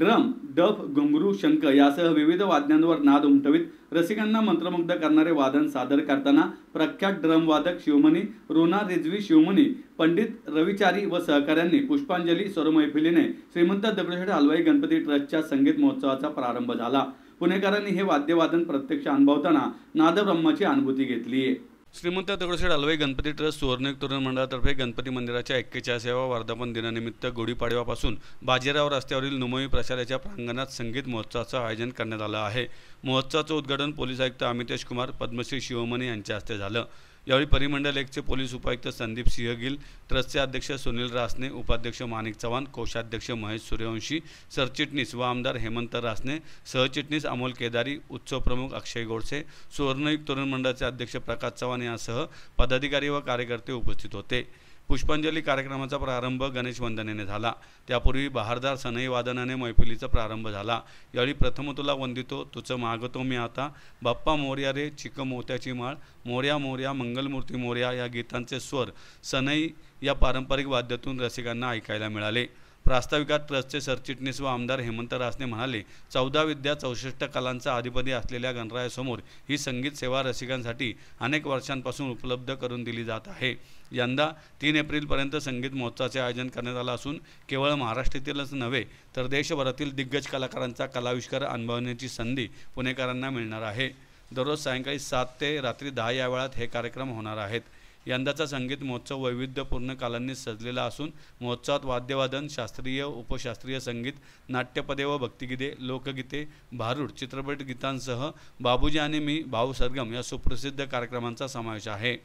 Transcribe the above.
Drum, डफ, घुंगरू, शंख यासह विविध वाद्यांवर नाद उमटवीत रसिकांना मंत्रमुग्ध करणारे वादन सादर करताना प्रख्यात ड्रम वादक शिवमणी, रोना रिजवी शिवमणी, पंडित रविचारी व सहकाऱ्यांनी पुष्पांजली स्वरमैफिलीने श्रीमंत दगडूशेठ हलवाई गणपती ट्रस्टच्या संगीत महोत्सवाचा प्रारंभ झाला। पुणेकरांनी हे वाद्यवादन प्रत्यक्ष अनुभवताना नादब्रह्माची अनुभूती घेतली आहे। श्रीमंत दगडूशेठ हलवाई गणपती ट्रस्ट सुवर्णयुग तरुण मंडळातर्फे गणपती मंदिराच्या 41व्या वर्धापन दिनानिमित्त गुढीपाडव्यापासून बाजीराव रस्त्यावरील नुमवी प्रशालेच्या प्रांगणात संगीत महोत्सवाचं आयोजन करण्यात आलं आहे। महोत्सवाचं उद्घाटन पोलीस आयुक्त अमितेश कुमार, पद्मश्री शिवमणी यांच्या हस्ते झालं। यावेळी परिमंडल 1चे पोलीस उपायुक्त संदीप सिंह गिल, ट्रस्टचे अध्यक्ष सुनील रासने, उपाध्यक्ष माणिक चव्हाण, कोषाध्यक्ष महेश सूर्यवंशी, सरचिटणीस व आमदार हेमंत रासने, सहचिटणीस अमोल केदारी, उत्सव प्रमुख अक्षय गोडसे, सुवर्णयुग तरुण मंडळाचे अध्यक्ष प्रकाश चव्हाण यासह पदाधिकारी व कार्यकर्ते उपस्थित होते। पुष्पांजली कार्यक्रमाचा प्रारंभ गणेश वंदनेने झाला। त्यापूर्वी बहारदार सनई वादनाने मैफिलीचा प्रारंभ झाला। यावेळी प्रथम तुला वंदितो, तुझं मागतो मी आता, बाप्पा मोरया रे, चिक मोत्याची माळ, मोरया मोरया, मंगलमूर्ती मोरया या गीतांचे स्वर सनई या पारंपरिक वाद्यातून रसिकांना ऐकायला मिळाले। प्रास्ताविकात ट्रस्टचे सरचिटणीस व आमदार हेमंत रासने म्हणाले, 14 विद्या 64 कलांचा अधिपती असलेल्या गणरायासमोर ही संगीत सेवा रसिकांसाठी अनेक वर्षांपासून उपलब्ध करून दिली जात आहे। यंदा 3 एप्रिलपर्यंत संगीत महोत्सवाचे आयोजन करण्यात आलं असून केवळ महाराष्ट्रातीलच नव्हे तर देशभरातील दिग्गज कलाकारांचा कलाविष्कार अनुभवण्याची संधी पुणेकरांना मिळणार आहे। दररोज सायंकाळी 7 ते रात्री 10 या वेळात हे कार्यक्रम होणार आहेत। यंदाचा संगीत महोत्सव वैविध्यपूर्ण कालांनी सजलेला असून महोत्सवात वाद्यवादन, शास्त्रीय, उपशास्त्रीय संगीत, नाट्यपदे व भक्तिगीते, लोकगीते, भारूड, चित्रपट गीतांसह बाबूजी आणि मी, भाऊ सरगम या सुप्रसिद्ध कार्यक्रमांचा समावेश आहे।